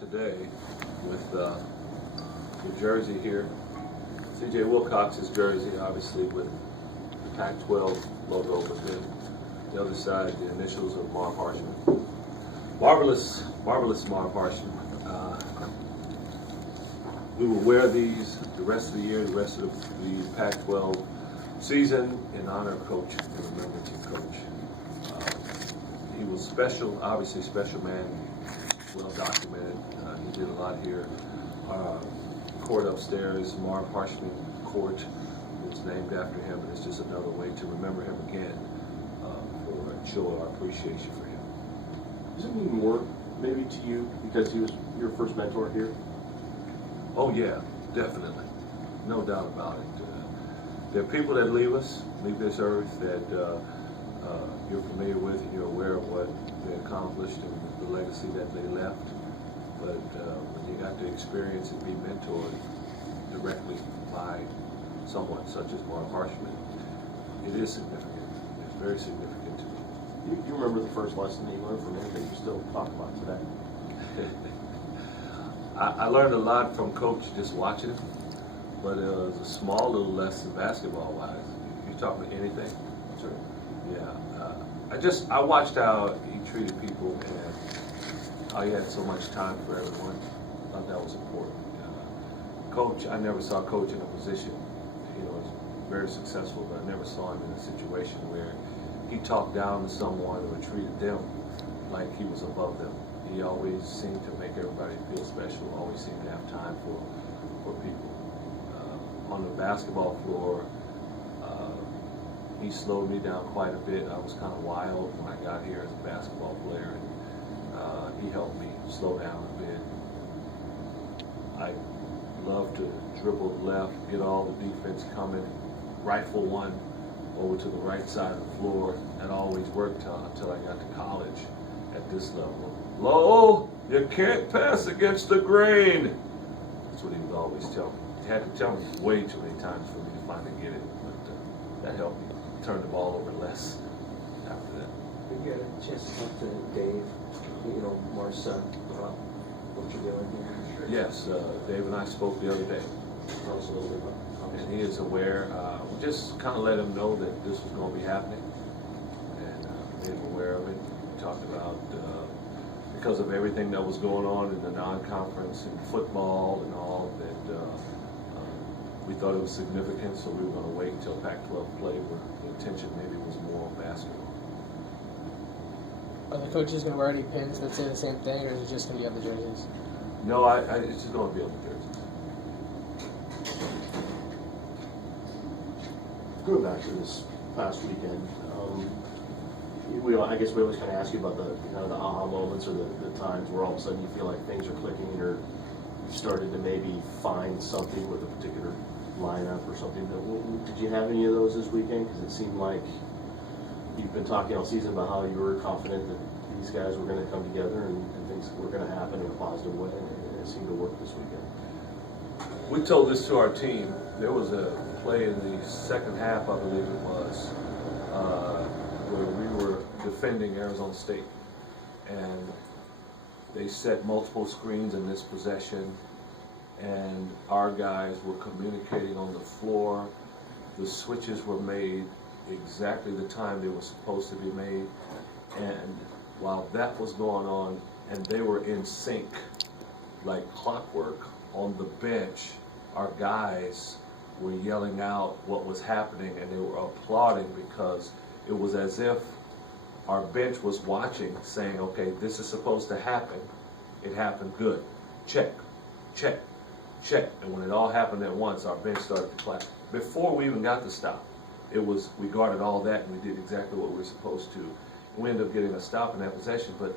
Today with the jersey here, C.J. Wilcox's jersey, obviously with the Pac-12 logo, but then the other side, the initials of Marv Harshman. Marvelous Marv Harshman. We will wear these the rest of the year, the rest of the Pac-12 season in honor of Coach and remembrance of Coach. He was special, obviously special man, well documented. He did a lot here. Court upstairs, Marv Harshman Court, it's named after him, and it's just another way to remember him again or show our appreciation for him. Does it mean more, maybe, to you because he was your first mentor here? Oh yeah, definitely, no doubt about it. There are people that leave this earth that you're familiar with and you're aware of what they accomplished and the legacy that they left. But when you got to experience and be mentored directly by someone such as Marv Harshman, it is significant. It's very significant to me. You remember the first lesson that you learned from him that you still talk about today? I learned a lot from Coach just watching him, but it was a small little lesson basketball-wise. You talk about anything? Sure. Yeah. I watched how he treated people and how he had so much time for everyone. I thought that was important. Coach, I never saw Coach in a position, he's very successful, but I never saw him in a situation where he talked down to someone or treated them like he was above them. He always seemed to make everybody feel special, always seemed to have time for people. On the basketball floor, he slowed me down quite a bit. I was kind of wild when I got here as a basketball player, and he helped me slow down a bit. I love to dribble left, get all the defense coming, rifle one over to the right side of the floor. That always worked until I got to college at this level. Low, you can't pass against the grain. That's what he would always tell me. He had to tell me way too many times for me to finally get it, but that helped me turn the ball over less after that. Did you get a chance to talk to Dave, Marv's son, about what you're doing here? Yes, Dave and I spoke the other day. Tell us a little bit about it. And he is aware. We just kind of let him know that this was going to be happening, and made him aware of it. We talked about because of everything that was going on in the non-conference and football and all that. We thought it was significant, so we were going to wait until Pac-12 play, where the attention maybe was more on basketball. Are the coaches going to wear any pins that say the same thing, or is it just going to be on the jerseys? No, it's just going to be on the jerseys. Going back to this past weekend, I guess we always kind of ask you about the kind of the aha moments or the times where all of a sudden you feel like things are clicking or you've started to maybe find something with a particular lineup or something. Did you have any of those this weekend? Because it seemed like you've been talking all season about how you were confident that these guys were going to come together and things were going to happen in a positive way, and it seemed to work this weekend. We told this to our team. There was a play in the second half, I believe it was, where we were defending Arizona State, and they set multiple screens in this possession, and our guys were communicating on the floor. The switches were made exactly the time they were supposed to be made, and while that was going on, and they were in sync like clockwork on the bench, our guys were yelling out what was happening, and they were applauding because it was as if our bench was watching, saying, okay, this is supposed to happen. It happened, good. Check, check, check. And when it all happened at once, our bench started to clap. Before we even got the stop, we guarded all that and we did exactly what we were supposed to. We ended up getting a stop in that possession, but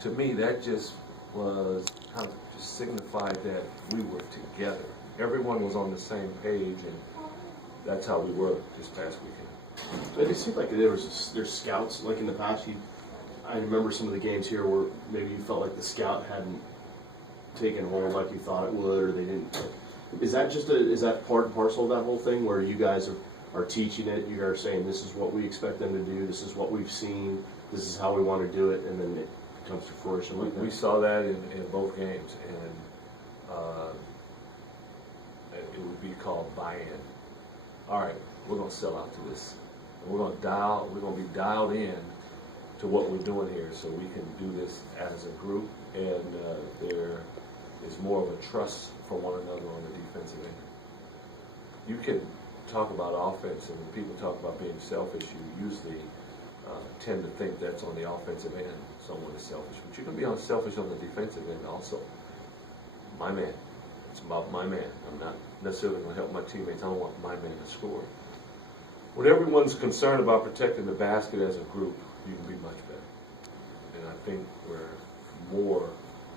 to me, that just was kind of just signified that we were together. Everyone was on the same page, and that's how we were this past weekend. But it seemed like there's scouts, like in the past, I remember some of the games here where maybe you felt like the scout hadn't taken hold like you thought it would, or they didn't. Is that part and parcel of that whole thing, where you guys are teaching it, you are saying this is what we expect them to do, this is what we've seen, this is how we want to do it, and then comes to fruition. We saw that in both games, and it would be called buy-in. All right, we're going to sell out to this. And we're going to be dialed in to what we're doing here, so we can do this as a group, and there is more of a trust for one another on the defensive end. You can talk about offense, and when people talk about being selfish, you usually tend to think that's on the offensive end. Someone is selfish, but you can be selfish on the defensive end also. My man. It's about my man. I'm not necessarily going to help my teammates. I don't want my man to score. When everyone's concerned about protecting the basket as a group, you can be much better. And I think we're more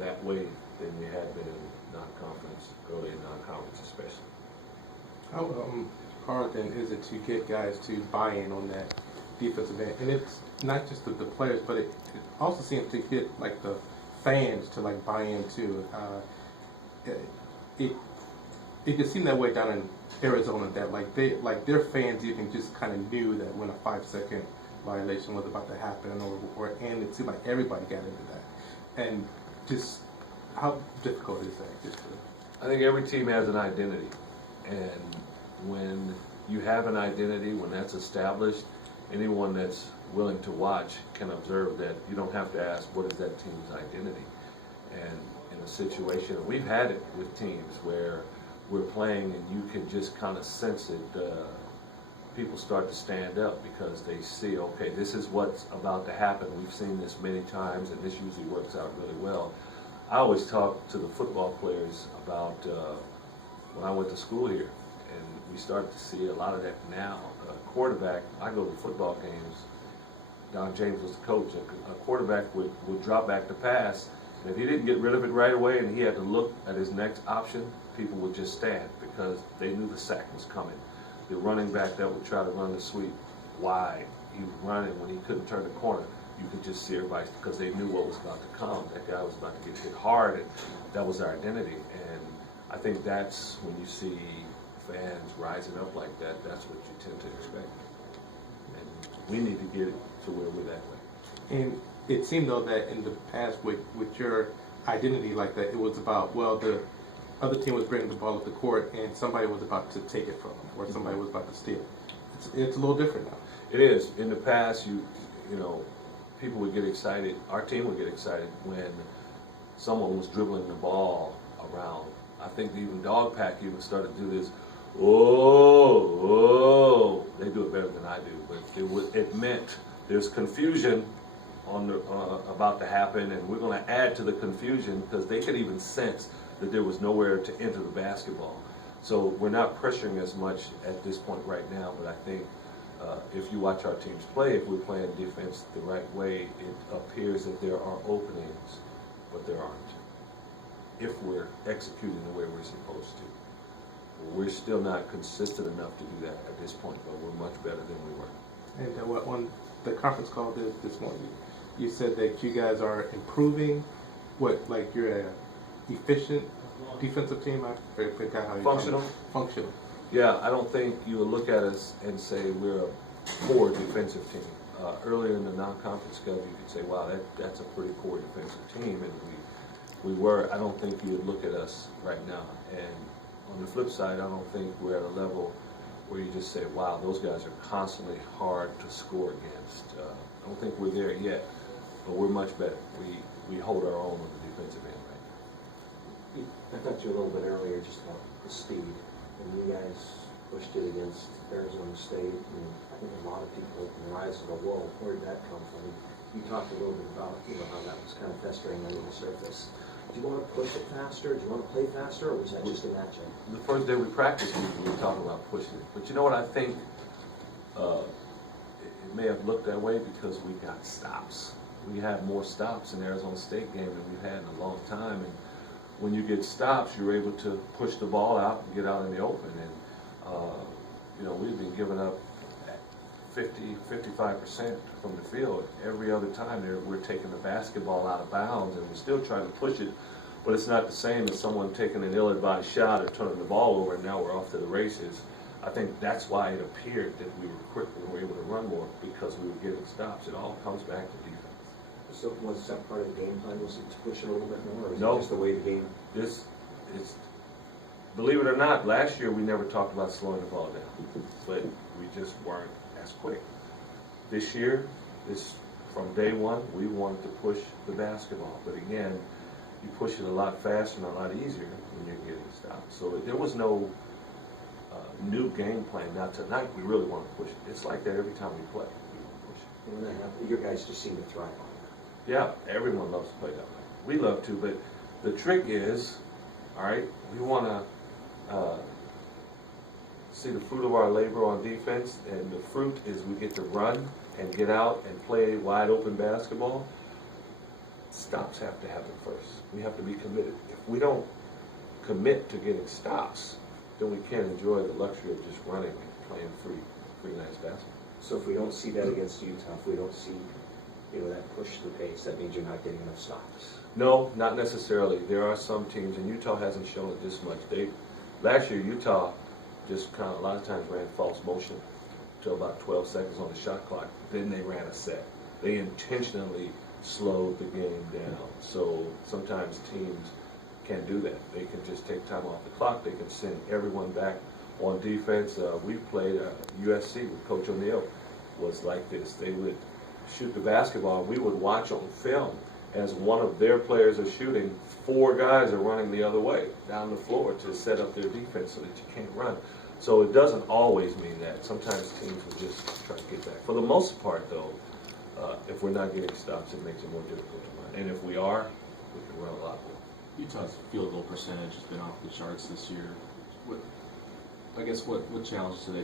that way than we had been in non-conference, early in non-conference especially. How hard then is it to get guys to buy in on that defensive end? And it's not just the players, but it also seems to get like the fans to like buy in too. It just seemed that way down in Arizona, that like their fans even just kind of knew that when a 5-second violation was about to happen, and it seemed like everybody got into that. And just how difficult is that? I think every team has an identity, and when you have an identity, when that's established, anyone that's willing to watch can observe that you don't have to ask, what is that team's identity? And in a situation, we've had it with teams where we're playing and you can just kind of sense it. People start to stand up because they see, okay, this is what's about to happen. We've seen this many times, and this usually works out really well. I always talk to the football players about when I went to school here, and we start to see a lot of that now. A quarterback, I go to football games, Don James was the coach, a quarterback would drop back to pass, and if he didn't get rid of it right away and he had to look at his next option, people would just stand because they knew the sack was coming. The running back that would try to run the sweep wide, he was running when he couldn't turn the corner. You could just see everybody because they knew what was about to come. That guy was about to get hit hard, and that was our identity. And I think that's when you see fans rising up like that, that's what you tend to expect. And we need to get it to where we're that way. And it seemed though that in the past with your identity like that, it was about, well, the other team was bringing the ball up the court and somebody was about to take it from them, or somebody was about to steal. It's a little different now. It is. In the past, you know, people would get excited, our team would get excited when someone was dribbling the ball around. I think even Dog Pack even started to do this, oh, they do it better than I do, but it meant there's confusion about to happen, and we're going to add to the confusion because they could even sense that there was nowhere to enter the basketball. So we're not pressuring as much at this point right now, but I think if you watch our teams play, if we're playing defense the right way, it appears that there are openings, but there aren't. If we're executing the way we're supposed to. We're still not consistent enough to do that at this point, but we're much better than we were. And on the conference call this morning, you said that you guys are improving. Like you're an efficient defensive team? I forgot how you Functional? Functional. Yeah, I don't think you would look at us and say we're a poor defensive team. Earlier in the non-conference schedule, you could say, wow, that's a pretty poor defensive team, and we were. I don't think you would look at us right now. And on the flip side, I don't think we're at a level where you just say, wow, those guys are constantly hard to score against. I don't think we're there yet, but we're much better. We hold our own on the defensive end right now. I talked to you a little bit earlier just about the speed, and you guys pushed it against Arizona State, and I think a lot of people opened their eyes and go, whoa, where did that come from? You talked a little bit about how that was kind of festering under the surface. Do you want to push it faster? Do you want to play faster, or was that just a matchup? The first day we practiced, we were talking about pushing it. But you know what, I think it may have looked that way because we got stops. We had more stops in the Arizona State game than we've had in a long time. And when you get stops, you're able to push the ball out and get out in the open. And, we've been giving up 55% from the field. Every other time we're taking the basketball out of bounds, and we're still trying to push it, but it's not the same as someone taking an ill-advised shot or turning the ball over, and now we're off to the races. I think that's why it appeared that we were quicker and we were able to run more, because we were getting stops. It all comes back to defense. So was that part of the game plan, was it to push it a little bit more, or is No. it just the way the game? This is, believe it or not, last year we never talked about slowing the ball down, but we just weren't as quick. This year, from day one, we wanted to push the basketball, but again, you push it a lot faster and a lot easier when you're getting stopped. So there was no new game plan. Now tonight, we really want to push it. It's like that every time we play. We want to push it. When that happened, your guys just seem to thrive on that. Yeah, everyone loves to play that way. We love to, but the trick is, all right, we want to see the fruit of our labor on defense, and the fruit is we get to run and get out and play wide open basketball. Stops have to happen first. We have to be committed. If we don't commit to getting stops, then we can't enjoy the luxury of just running and playing free nice basketball. So if we don't see that against Utah, if we don't see, that push the pace, that means you're not getting enough stops. No, not necessarily. There are some teams, and Utah hasn't shown it this much. Last year, Utah just kind of a lot of times ran false motion till about 12 seconds on the shot clock. Then they ran a set. They intentionally slowed the game down. So sometimes teams can do that. They can just take time off the clock. They can send everyone back on defense. We played USC with Coach O'Neal. Was like this. They would shoot the basketball. We would watch on film as one of their players are shooting. 4 guys are running the other way down the floor to set up their defense so that you can't run. So it doesn't always mean that. Sometimes teams will just try to get back. For the most part, though, if we're not getting stops, it makes it more difficult to run. And if we are, we can run a lot more. Utah's field goal percentage has been off the charts this year. What challenges do they